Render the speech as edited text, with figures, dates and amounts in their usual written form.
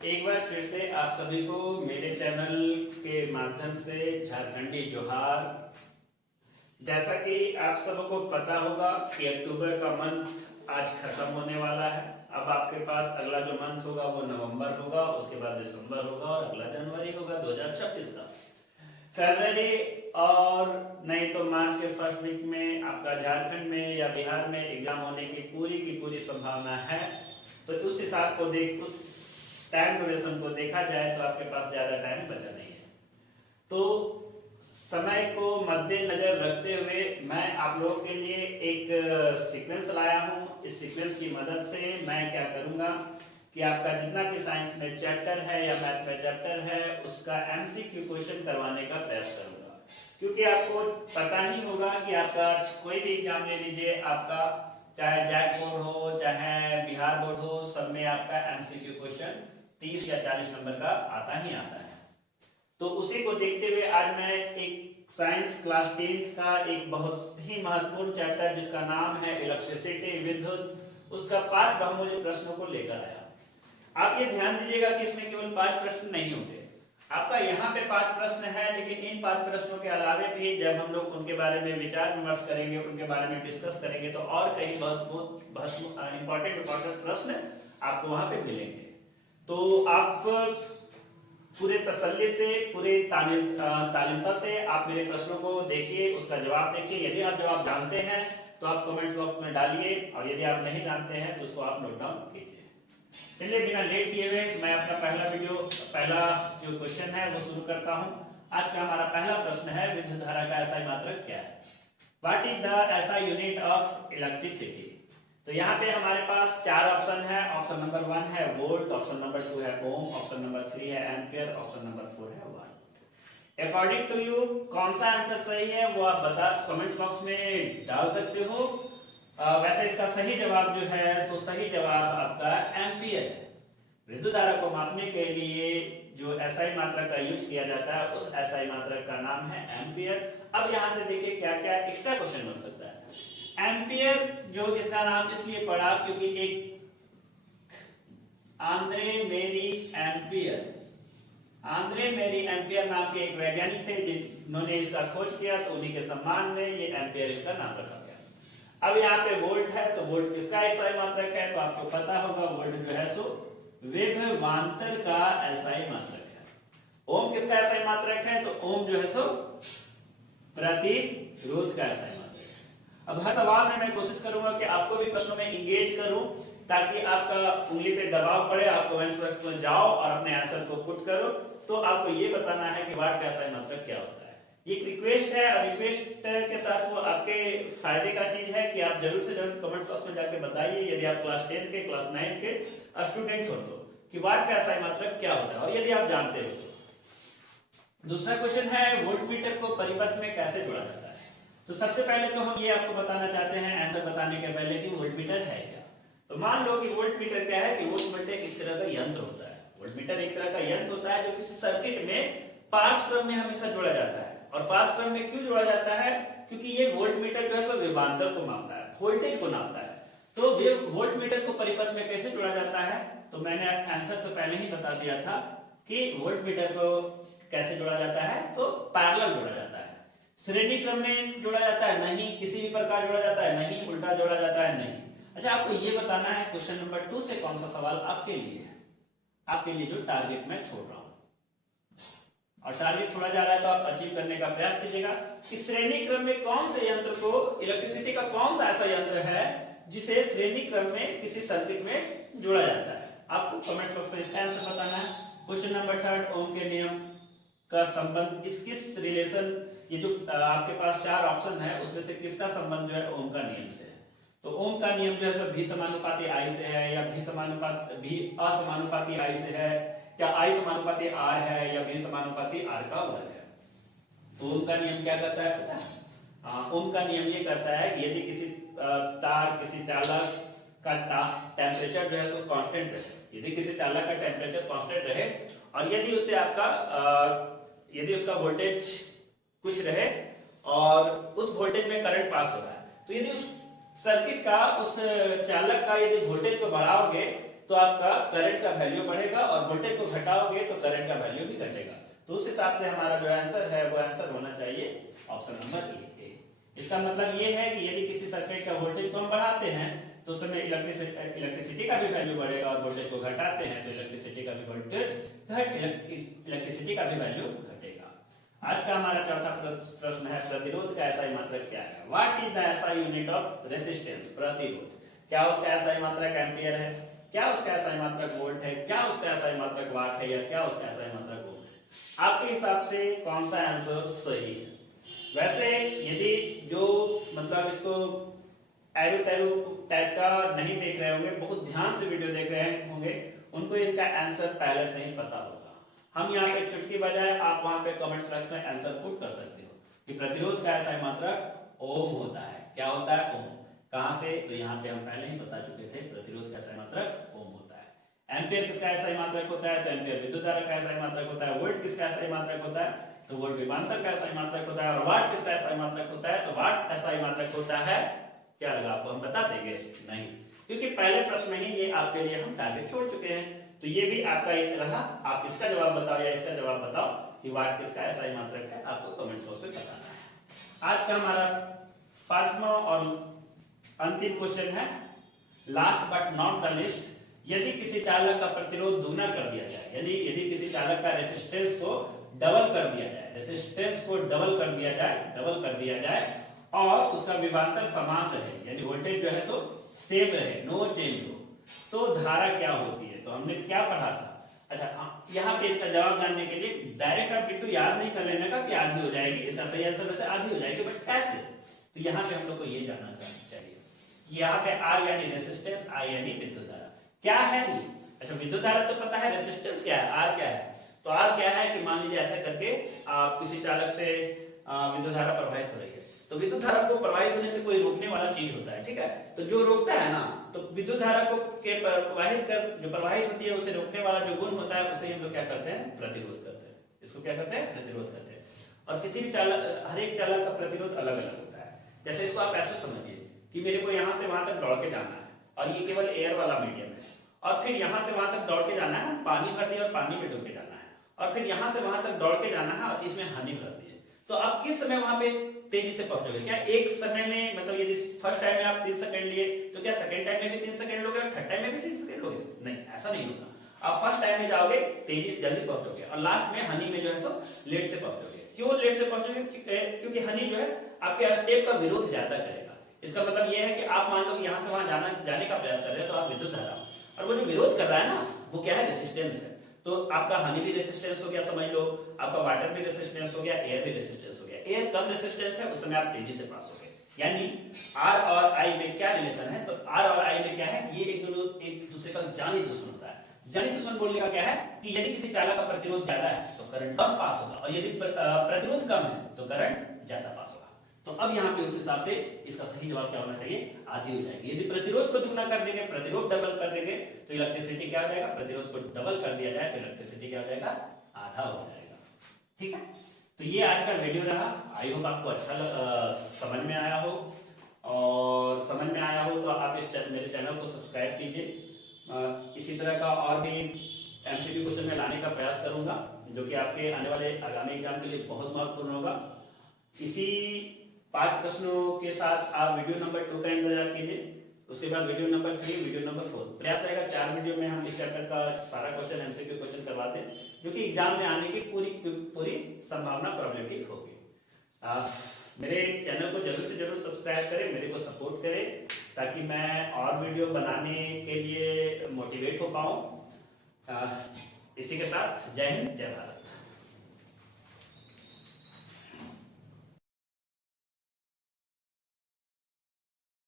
एक बार फिर से आप सभी को मेरे चैनल के माध्यम से झारखंडी जोहार। जैसा कि आप सबको पता होगा कि अक्टूबर का मंथ आज खत्म होने वाला है। अब आपके पास अगला जो मंथ होगा वो नवंबर होगा, उसके बाद दिसंबर होगा और अगला जनवरी होगा 2026 का। फरवरी और नहीं तो मार्च के फर्स्ट वीक में आपका झारखंड में या बिहार में एग्जाम होने की पूरी संभावना है। तो उस हिसाब को देख उस टाइम ड्यूरेशन को देखा जाए तो आपके पास ज़्यादा टाइम बचा नहीं है। तो समय को मद्देनजर रखते हुए मैं आप लोगों के लिए एक सीक्वेंस लाया हूँ। इस सीक्वेंस की मदद से मैं क्या करूँगा कि आपका जितना भी साइंस में चैप्टर है या मैथ में चैप्टर है उसका एमसीक्यू क्वेश्चन करवाने का प्रयास करूँगा। क्योंकि आपको पता ही होगा कि आपका कोई भी एग्जाम ले लीजिए, आपका चाहे जैक बोर्ड हो चाहे बिहार बोर्ड हो, सब में आपका एमसीक्यू क्वेश्चन 30 या 40 नंबर का आता ही आता है। तो उसी को देखते हुए आज मैं एक साइंस क्लास 10th का एक बहुत ही महत्वपूर्ण चैप्टर जिसका नाम है इलेक्ट्रिसिटी विद्युत, उसका 5 बहुमूल्य प्रश्नों को लेकर आया। आप ये ध्यान दीजिएगा कि इसमें केवल 5 प्रश्न नहीं होंगे, आपका यहाँ पे 5 प्रश्न है, लेकिन इन 5 प्रश्नों के अलावे भी जब हम लोग उनके बारे में विचार विमर्श करेंगे, उनके बारे में डिस्कस करेंगे तो और कई बहुत इंपॉर्टेंट प्रश्न आपको वहां पे मिलेंगे। तो आप पूरे तसल्ली से पूरे तालीमता से आप मेरे प्रश्नों को देखिए, उसका जवाब देखिए। यदि आप जवाब जानते हैं तो आप कमेंट्स बॉक्स में डालिए और यदि आप नहीं जानते हैं तो उसको आप नोट डाउन कीजिए। चलिए बिना लेट किए हुए मैं अपना पहला जो क्वेश्चन है वो शुरू करता हूं। आज का हमारा पहला प्रश्न है विद्युत धारा का एसआई मात्रक क्या है? What is the SI unit of electricity? तो यहाँ पे हमारे पास 4 ऑप्शन है। ऑप्शन नंबर 1 है वोल्ट, ऑप्शन नंबर 2 है ओम, ऑप्शन नंबर 3 है एम्पियर, ऑप्शन नंबर 4 है वाट। अकॉर्डिंग टू यू कौन सा आंसर सही है वो आप बता कमेंट बॉक्स में डाल सकते हो। वैसे इसका सही जवाब जो है सो सही जवाब आपका एम्पियर है। विद्युत धारा को मापने के लिए जो एसआई मात्रक का यूज किया जाता है उस एसआई मात्रक का नाम है एम्पियर। अब यहाँ से देखिए क्या क्या एक्स्ट्रा क्वेश्चन बन सकता है। एम्पियर जो इसका नाम इसलिए पड़ा क्योंकि एक आंद्रे मेरी एम्पियर नाम के एक वैज्ञानिक थे जिन्होंने इसका खोज किया, तो उन्हीं के सम्मान में ये एम्पियर इसका नाम रखा गया। अब यहाँ पे वोल्ट है तो वोल्ट किसका एसआई मात्रक है? तो आपको पता होगा वोल्ट जो है सो विभवांतर का एसआई मात्रक है। ओम किसका एसआई मात्रक है? तो ओम जो है सो प्रतिरोध का एसआई मात्रक है। अब हर सवाल में मैं कोशिश करूंगा कि आपको भी प्रश्नों में इंगेज करूं ताकि आपका उंगली पे दबाव पड़े, आप कमेंट्स में जाओ और अपने आंसर को पुट करो। तो आपको ये बताना है कि वाट का एसआई मात्रक क्या होता है। ये एक रिक्वेस्ट है और रिक्वेस्ट के साथ वो आपके फायदे का चीज है कि आप जरूर से जरूर कमेंट बॉक्स में जाके बताइए यदि आप क्लास 10 के क्लास 9 के स्टूडेंट्स हो तो कि वाट का एसआई मात्रक क्या होता है और यदि आप जानते हो तो। दूसरा क्वेश्चन है वोल्टमीटर को परिपथ में कैसे जोड़ा जाता है? तो सबसे पहले तो हम ये आपको बताना चाहते हैं आंसर बताने के पहले कि वोल्टमीटर है क्या। तो मान लो कि वोल्टमीटर क्या है कि वोल्टमीटर एक तरह का यंत्र होता है। वोल्टमीटर एक तरह का यंत्र होता है जो किसी सर्किट में पारस्परम में हमेशा जोड़ा जाता है। और पारस्परम में क्यों जोड़ा जाता है? क्योंकि ये वोल्टमीटर जो है सो विभवांतर को मापता है, वोल्टेज को नापता है। तो वोल्टमीटर को परिपथ में कैसे जोड़ा जाता है? तो मैंने आंसर तो पहले ही बता दिया था कि वोल्टमीटर को कैसे जोड़ा जाता है, तो पैरेलल जोड़ा जाता है। श्रेणी क्रम में जोड़ा जाता है? नहीं। किसी भी प्रकार जोड़ा जाता है? नहीं। उल्टा जोड़ा जाता है? नहीं। अच्छा, आपको ये बताना है क्वेश्चन नंबर 2 से कौन सा सवाल आपके लिए है, आपके लिए जो टारगेट मैं छोड़ रहा हूं। और टारगेट छोड़ा जा रहा है तो आप अचीव करने का प्रयास कीजिएगा कि श्रेणी क्रम में कौन से यंत्र को, इलेक्ट्रिसिटी का कौन सा ऐसा यंत्र है जिसे श्रेणी क्रम में किसी सर्किट में जोड़ा जाता है। आपको कमेंट बॉक्स में इसका आंसर बताना है। क्वेश्चन नंबर 3 ओम के नियम का संबंध किस रिलेशन, ये जो आपके पास 4 ऑप्शन है उसमें से किसका संबंध जो है ओम का नियम से है? तो ओम का नियम जो है सो V समानुपाती I से है या V असमानुपाती I से है या I समानुपाती R है या V समानुपाती R का वर्ग है। तो ओम का नियम क्या करता है पता है? ओम का नियम ये करता है कि यदि किसी तार, किसी चालक का टेम्परेचर जो है सो कांस्टेंट रहे, यदि किसी चालक का टेम्परेचर कांस्टेंट रहे और यदि उससे यदि उसका वोल्टेज कुछ रहे और उस वोल्टेज में करंट पास हो रहा है, तो यदि उस सर्किट का, उस चालक का यदि वोल्टेज को बढ़ाओगे तो आपका करंट का वैल्यू बढ़ेगा और वोल्टेज को घटाओगे तो करंट का वैल्यू भी घटेगा। तो उस हिसाब से हमारा जो आंसर है वो आंसर होना चाहिए ऑप्शन नंबर ए। इसका मतलब ये है कि यदि किसी सर्किट का वोल्टेज को हम बढ़ाते हैं तो उस समय इलेक्ट्रिसिटी का भी वैल्यू बढ़ेगा और वोल्टेज को घटाते हैं तो इलेक्ट्रिसिटी का भी वैल्यू घटेगा। आज का हमारा चौथा प्रश्न है प्रतिरोध का एसआई मात्रक क्या है? What is the SI unit of resistance? प्रतिरोध क्या उसका एसआई मात्रक एम्पियर है, क्या उसका एसआई मात्रक वोल्ट है, क्या उसका एसआई मात्रक वाट है, या क्या उसका एसआई मात्रक ओम है? आपके हिसाब से कौन सा आंसर सही है? वैसे यदि जो मतलब इसको एरो तैरो टाइप का नहीं देख रहे होंगे, बहुत ध्यान से वीडियो देख रहे होंगे, उनको इनका आंसर पहले से ही पता होगा। हम यहाँ पे चुटकी बजाय आप वहां पे कमेंट सेक्शन में आंसर पुट कर सकते हो कि प्रतिरोध का एसआई मात्रक ओम होता है। क्या होता है? ओम। कहां से? तो यहाँ पे हम पहले ही बता चुके थे, प्रतिरोध का एसआई मात्रक ओम होता है। एम्पियर किसका एसआई मात्रक होता है? तो एम्पियर विद्युत धारा का एसआई मात्रक होता है। वोल्ट किसका एसआई मात्रक होता है? तो वोल्ट विभवांतर का एसआई मात्रक होता है। और वाट किसका एसआई मात्रक होता है? तो वाट एसआई मात्रक होता है। क्या लगा आपको? हम बता देंगे? नहीं, क्योंकि पहले प्रश्न में ही ये आपके लिए हम टारगेट छोड़ चुके हैं। तो ये भी आपका एक रहा, आप इसका जवाब बताओ या इसका जवाब बताओ कि वाट किसका एसआई मात्रक है, आपको कमेंट बॉक्स में बताना है। आज का हमारा पांचवा और अंतिम क्वेश्चन है, last but not the list, यदि किसी चालक का प्रतिरोध दुगना कर दिया जाए, यदि किसी चालक का रेजिस्टेंस को डबल कर दिया जाए, रेजिस्टेंस को डबल कर दिया जाए और उसका विभवांतर समान रहे, यानी वोल्टेज जो है सो सेम रहे, नो चेंज हो, तो धारा क्या होती है? तो हमने क्या पढ़ा था? अच्छा हाँ, यहाँ पे इसका जवाब जानने के लिए डायरेक्ट आप बिट्टू याद नहीं कर लेने का कि आधी हो जाएगी, इसका सही आंसर वैसे आधी हो जाएगी, बट कैसे? तो यहाँ पे हम लोग को ये जानना चाहिए, यहाँ पे आर यानी रेजिस्टेंस, आई यानी विद्युत धारा। क्या है ये? अच्छा विद्युत धारा तो पता है, रेजिस्टेंस क्या है, आर क्या है? तो आर क्या है कि मान लीजिए ऐसा करके आप किसी चालक से विद्युत धारा प्रवाहित हो रही है, तो विद्युत धारा को प्रवाहित होने से कोई रोकने वाला चीज होता है, ठीक है? तो जो रोकता है ना, तो विद्युत धारा को के प्रवाहित होती है, उसे रोकने वाला जो गुण होता है उसे हम लोग क्या करते हैं? प्रतिरोध करते हैं। इसको क्या करते हैं? प्रतिरोध करते हैं। और किसी भी चालक, हर एक चालक का प्रतिरोध अलग अलग होता है। जैसे इसको आप ऐसे समझिए कि मेरे को यहाँ से वहां तक दौड़ के जाना है और ये केवल एयर वाला मीडियम है, और फिर यहाँ से वहां तक दौड़ के जाना है, पानी भर दिया और पानी में डूब के जाना है, और फिर यहाँ से वहां तक दौड़ के जाना है और इसमें हनी भर दी है। तो आप किस समय वहां पे तेजी से पहुंचोगे? क्या एक समय में, मतलब यदि फर्स्ट टाइम में आप 3 सेकंड लिए तो क्या सेकंड टाइम में भी 3 सेकंड लोगे और थर्ड टाइम में भी 3 सेकंड लोगे? नहीं, ऐसा नहीं होगा। आप फर्स्ट टाइम में जाओगे तेजी जल्दी पहुंचोगे और लास्ट में हनी में जो है सो लेट से पहुंचोगे। क्यों लेट से पहुंचोगे? क्योंकि हनी जो है आपके स्टेप का विरोध ज्यादा करेगा। इसका मतलब यह है कि आप मान लो कि यहाँ से वहां जाने का प्रयास कर रहे हो, तो आप विद्युत धारा, और वो जो विरोध कर रहा है ना, वो क्या है? रेजिस्टेंस है। तो आपका हनी भी रेजिस्टेंस हो गया, समझ लो, आपका वाटर भी रेजिस्टेंस हो गया, एयर भी रेजिस्टेंस हो गया। एयर कम रेजिस्टेंस है, उस समय आप तेजी से पास हो गए। यानी आर और आई में क्या रिलेशन है? तो आर और आई में क्या है? ये एक दूसरे का जानी दुश्मन होता है। जानी दुश्मन बोलने का क्या है कि यदि किसी चालक का प्रतिरोध ज्यादा है तो करंट कम पास होगा, और यदि प्रतिरोध कम है तो करंट ज्यादा पास होगा। तो अब यहाँ पे उस हिसाब से इसका सही जवाब क्या होना चाहिए? आधी हो जाएगी। यदि प्रतिरोध को दुगना कर देंगे, प्रतिरोध डबल कर देंगे, तो इलेक्ट्रिसिटी क्या हो जाएगा? प्रतिरोध को डबल कर दिया जाए तो इलेक्ट्रिसिटी क्या हो जाएगा? आधा हो जाएगा। ठीक है, तो ये आज का वीडियो रहा। आई होप आपको अच्छा समझ में आया हो, और समझ में आया हो तो आप मेरे चैनल को सब्सक्राइब कीजिए। इसी तरह का और भी एमसीक्यू क्वेश्चन में लाने का प्रयास करूंगा, जो कि आपके आने वाले आगामी एग्जाम के लिए बहुत महत्वपूर्ण होगा। इसी 5 प्रश्नों के साथ आप वीडियो नंबर 2 का इंतजार कीजिए, उसके बाद वीडियो नंबर 3, वीडियो नंबर 4। प्रयास रहेगा 4 वीडियो में हम इस चैप्टर का सारा क्वेश्चन एमसीक्यू क्वेश्चन करवाते हैं, जो कि एग्जाम में आने की पूरी संभावना प्रोबेबिलिटी होगी। मेरे चैनल को जरूर से जरूर सब्सक्राइब करें, मेरे को सपोर्ट करें, ताकि मैं और वीडियो बनाने के लिए मोटिवेट हो पाऊँ। इसी के साथ जय हिंद, जय भारत।